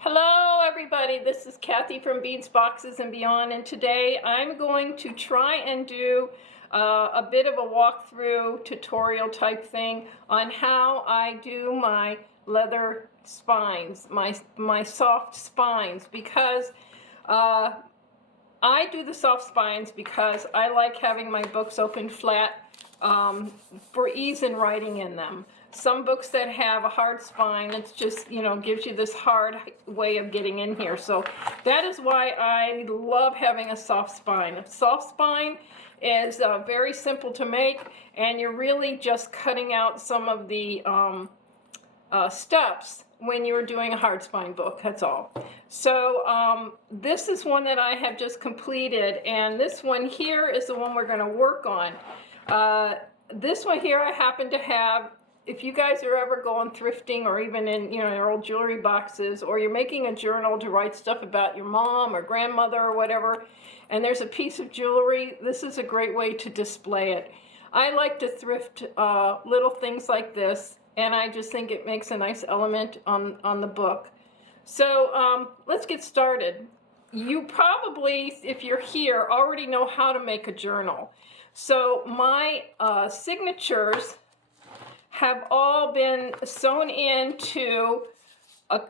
Hello everybody, this is Kathy from Beads, Boxes and Beyond, and today I'm going to try and do a bit of a walkthrough tutorial type thing on how I do my leather spines, my soft spines, because I do the soft spines because I like having my books open flat for ease in writing in them. Some books that have a hard spine, it's just, gives you this hard way of getting in here. So that is why I love having a soft spine. A soft spine is very simple to make, and you're really just cutting out some of the steps when you're doing a hard spine book, that's all. So this is one that I have just completed, and this one here is the one we're going to work on. This one here I happen to have. If you guys are ever going thrifting, or even in your old jewelry boxes, or you're making a journal to write stuff about your mom or grandmother or whatever, and there's a piece of jewelry, this is a great way to display it. I like to thrift little things like this, and I just think it makes a nice element on the book. So let's get started. You probably, if you're here, already know how to make a journal. So my signatures have all been sewn into a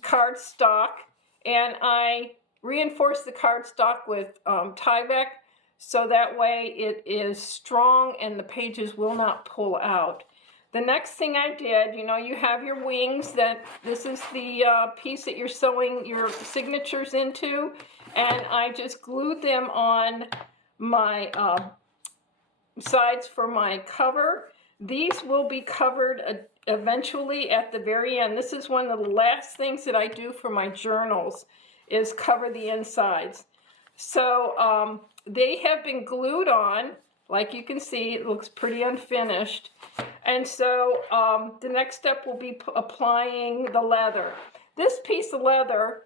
cardstock, and I reinforce the cardstock with Tyvek, so that way it is strong and the pages will not pull out. The next thing I did, you have your wings, this is the piece that you're sewing your signatures into, and I just glued them on my sides for my cover. These will be covered eventually at the very end. This is one of the last things that I do for my journals, is cover the insides. So they have been glued on. Like you can see, it looks pretty unfinished. And so the next step will be applying the leather. This piece of leather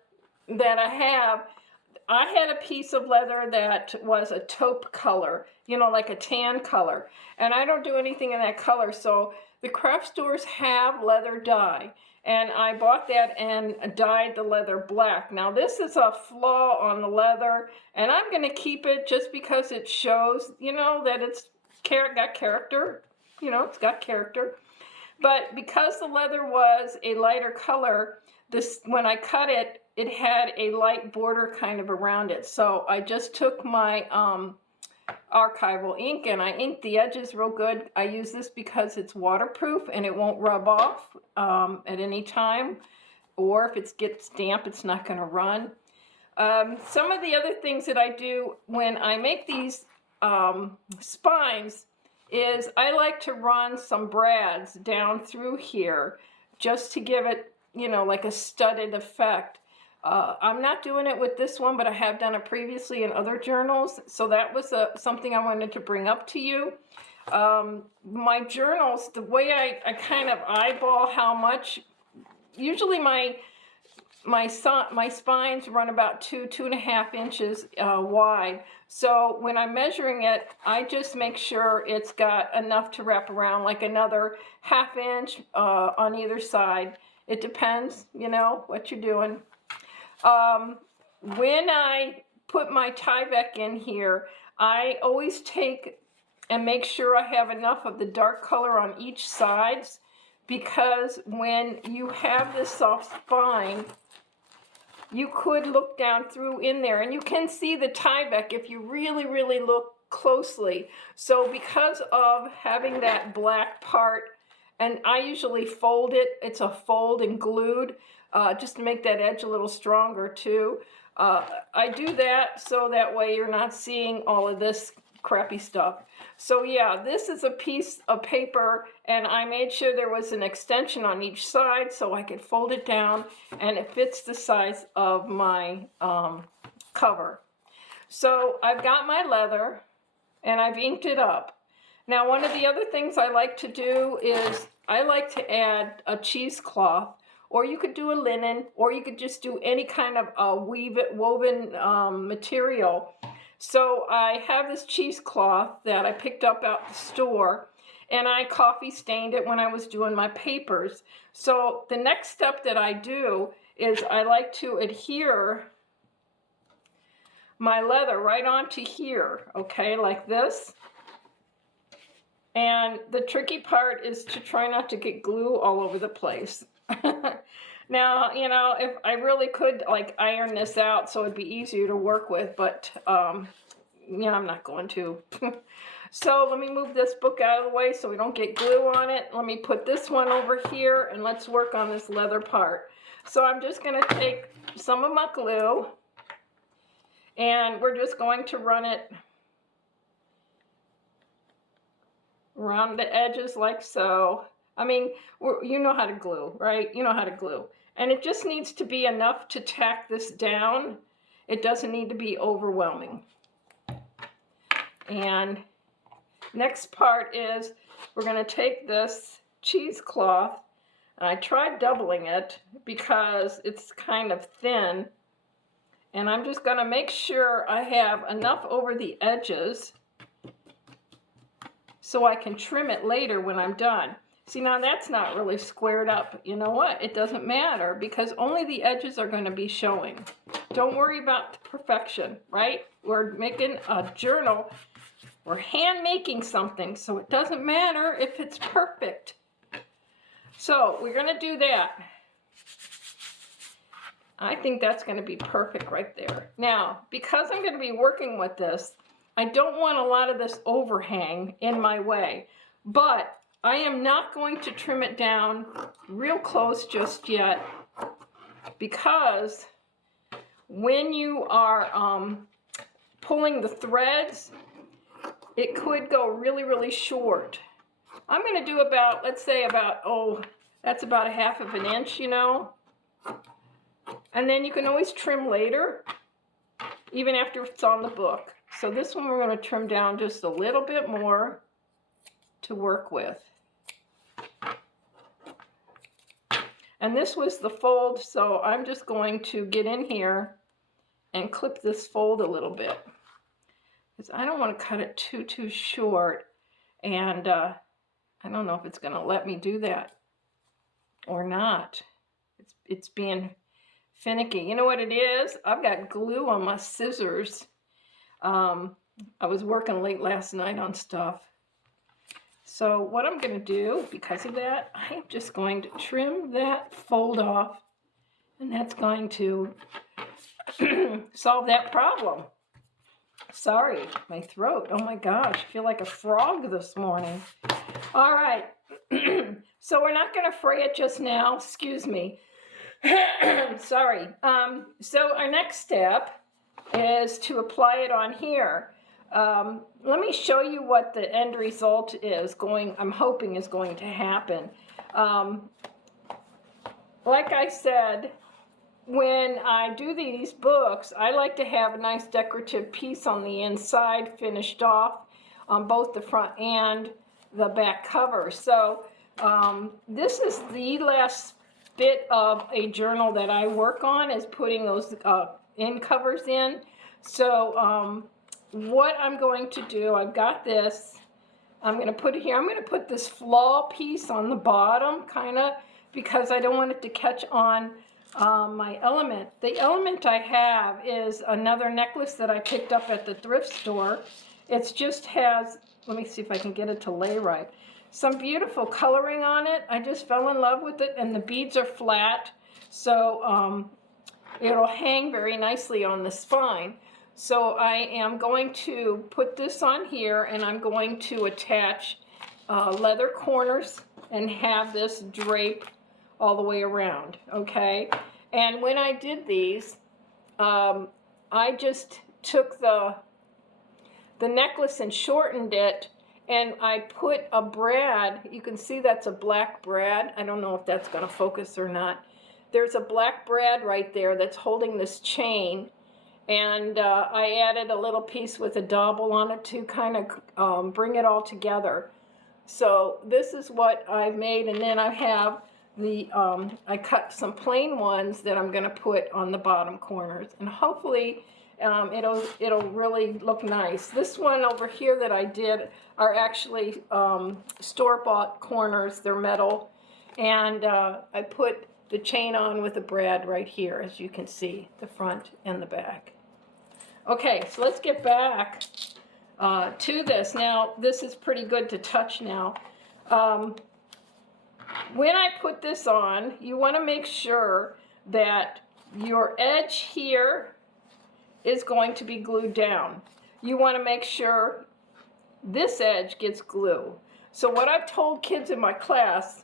that I had a piece of leather that was a taupe color, like a tan color. And I don't do anything in that color, so the craft stores have leather dye. And I bought that and dyed the leather black. Now this is a flaw on the leather, and I'm going to keep it just because it shows, that it's got character. It's got character. But because the leather was a lighter color, when I cut it, it had a light border kind of around it. So I just took my archival ink and I inked the edges real good. I use this because it's waterproof and it won't rub off at any time. Or if it gets damp, it's not going to run. Some of the other things that I do when I make these spines is I like to run some brads down through here just to give it, like a studded effect. I'm not doing it with this one, but I have done it previously in other journals. So that was something I wanted to bring up to you. My journals, the way I kind of eyeball how much, usually my spines run about 2.5 inches wide. So when I'm measuring it, I just make sure it's got enough to wrap around, like another 1/2 inch on either side. It depends, what you're doing. When I put my Tyvek in here, I always take and make sure I have enough of the dark color on each side, because when you have this soft spine, you could look down through in there, and you can see the Tyvek if you really, really look closely. So because of having that black part, and I usually fold it, it's a fold and glued, just to make that edge a little stronger too. I do that so that way you're not seeing all of this crappy stuff. So yeah, this is a piece of paper, and I made sure there was an extension on each side so I could fold it down and it fits the size of my cover. So I've got my leather and I've inked it up. Now one of the other things I like to do is I like to add a cheesecloth, or you could do a linen, or you could just do any kind of woven material. So I have this cheesecloth that I picked up at the store, and I coffee stained it when I was doing my papers. So the next step that I do is I like to adhere my leather right onto here, okay, like this. And the tricky part is to try not to get glue all over the place. Now, you know, if I really could like iron this out so it'd be easier to work with, but yeah, I'm not going to. So let me move this book out of the way so we don't get glue on it. Let me put this one over here and let's work on this leather part. So I'm just going to take some of my glue and we're just going to run it around the edges like so. I mean, you know how to glue, right? You know how to glue. And it just needs to be enough to tack this down. It doesn't need to be overwhelming. And next part is we're going to take this cheesecloth. I tried doubling it because it's kind of thin. And I'm just going to make sure I have enough over the edges so I can trim it later when I'm done. See, now that's not really squared up. You know what? It doesn't matter because only the edges are going to be showing. Don't worry about the perfection, right? We're making a journal. We're hand making something, so it doesn't matter if it's perfect. So we're going to do that. I think that's going to be perfect right there. Now, because I'm going to be working with this, I don't want a lot of this overhang in my way, but I am not going to trim it down real close just yet because when you are pulling the threads, it could go really, really short. I'm going to do about, let's say about, oh, that's about 1/2 inch, you know. And then you can always trim later, even after it's on the book. So this one we're going to trim down just a little bit more to work with. And this was the fold, so I'm just going to get in here and clip this fold a little bit. Because I don't want to cut it too short. And I don't know if it's going to let me do that or not. It's being finicky. You know what it is? I've got glue on my scissors. I was working late last night on stuff. So what I'm going to do, because of that, I am just going to trim that fold off, and that's going to solve that problem. Sorry, my throat. Oh my gosh, I feel like a frog this morning. All right, so we're not going to fray it just now. Excuse me. Sorry. So our next step is to apply it on here. Let me show you what the end result is I'm hoping is going to happen. Like I said, when I do these books, I like to have a nice decorative piece on the inside finished off on both the front and the back cover. So this is the last bit of a journal that I work on, is putting those end covers in. So what I'm going to do, I've got this, I'm going to put it here. I'm going to put this flaw piece on the bottom, kind of, because I don't want it to catch on my element. The element I have is another necklace that I picked up at the thrift store. It just has, let me see if I can get it to lay right, some beautiful coloring on it. I just fell in love with it, and the beads are flat, so it'll hang very nicely on the spine. So I am going to put this on here, and I'm going to attach leather corners and have this drape all the way around, okay? And when I did these, I just took the necklace and shortened it, and I put a brad. You can see that's a black brad. I don't know if that's going to focus or not. There's a black brad right there that's holding this chain. And I added a little piece with a dowel on it to kind of bring it all together. So this is what I've made, and then I have the, I cut some plain ones that I'm going to put on the bottom corners, and hopefully it'll really look nice. This one over here that I did are actually store-bought corners. They're metal, and I put the chain on with the brad right here, as you can see, the front and the back. Okay, so let's get back to this. Now, this is pretty good to touch now. When I put this on, you want to make sure that your edge here is going to be glued down. You want to make sure this edge gets glue. So what I've told kids in my class,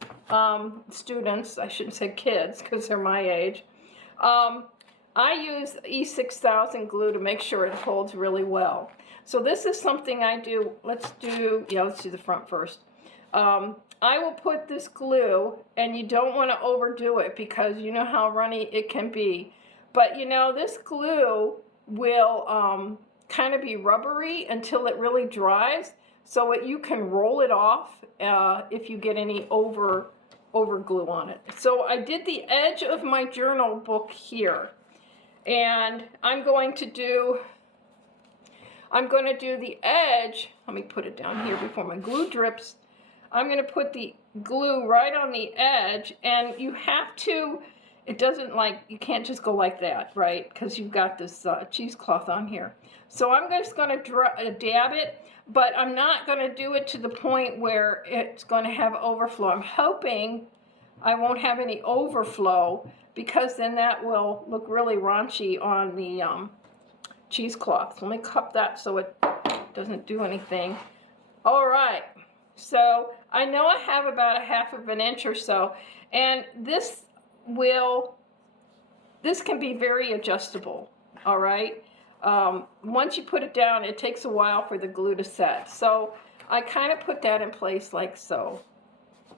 students, I shouldn't say kids because they're my age, I use E6000 glue to make sure it holds really well. So this is something I do. Let's do the front first. I will put this glue, and you don't want to overdo it because you know how runny it can be. But you know, this glue will kind of be rubbery until it really dries, so you can roll it off if you get any over glue on it. So I did the edge of my journal book here, and I'm going to do the edge. Let me put it down here before my glue drips. I'm going to put the glue right on the edge, and you have to, it doesn't you can't just go like that, right? Because you've got this cheesecloth on here. So I'm just going to dab it, but I'm not going to do it to the point where it's going to have overflow. I'm hoping I won't have any overflow, because then that will look really raunchy on the cheesecloth. So let me cup that so it doesn't do anything. All right. So I know I have about 1/2 inch or so, and this can be very adjustable, all right? Once you put it down, it takes a while for the glue to set. So I kind of put that in place like so.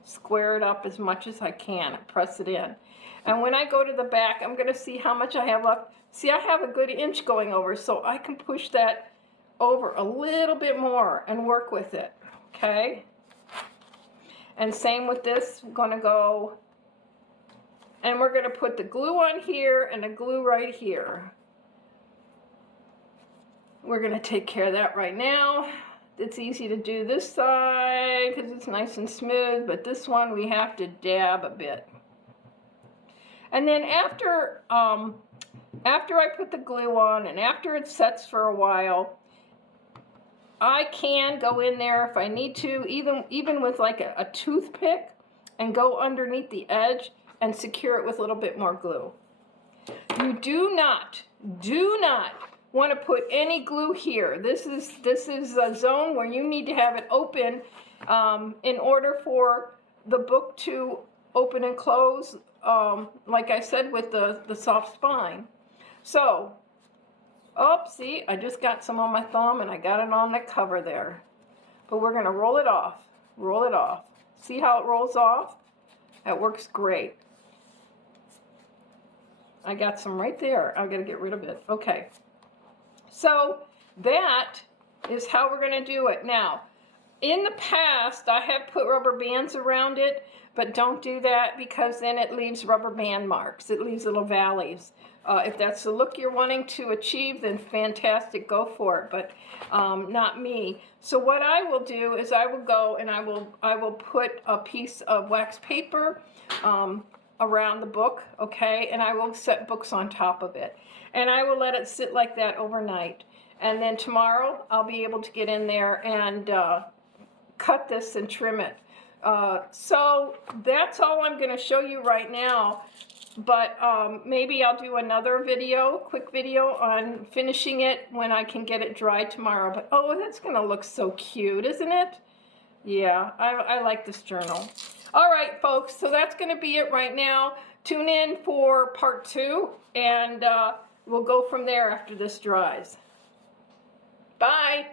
Square it up as much as I can, press it in. And when I go to the back, I'm going to see how much I have left. See, I have a good inch going over, so I can push that over a little bit more and work with it, okay? And same with this, I'm going to go, and we're going to put the glue on here and the glue right here. We're going to take care of that right now. It's easy to do this side because it's nice and smooth, but this one we have to dab a bit. And then after I put the glue on and after it sets for a while, I can go in there if I need to, even with like a toothpick, and go underneath the edge and secure it with a little bit more glue. You do not want to put any glue here. This is a zone where you need to have it open in order for the book to open and close, like I said, with the soft spine. So, oh, see, I just got some on my thumb and I got it on the cover there. But we're going to roll it off. Roll it off. See how it rolls off? That works great. I got some right there. I'm going to get rid of it. Okay. So that is how we're going to do it. Now, in the past, I have put rubber bands around it, but don't do that because then it leaves rubber band marks. It leaves little valleys. If that's the look you're wanting to achieve, then fantastic, go for it, but not me. So what I will do is I will go and I will put a piece of wax paper around the book, okay, and I will set books on top of it. And I will let it sit like that overnight. And then tomorrow I'll be able to get in there and cut this and trim it. So that's all I'm going to show you right now. But maybe I'll do another video, quick video on finishing it when I can get it dry tomorrow. But oh, that's going to look so cute, isn't it? Yeah, I like this journal. All right, folks, so that's going to be it right now. Tune in for part 2, and we'll go from there after this dries. Bye.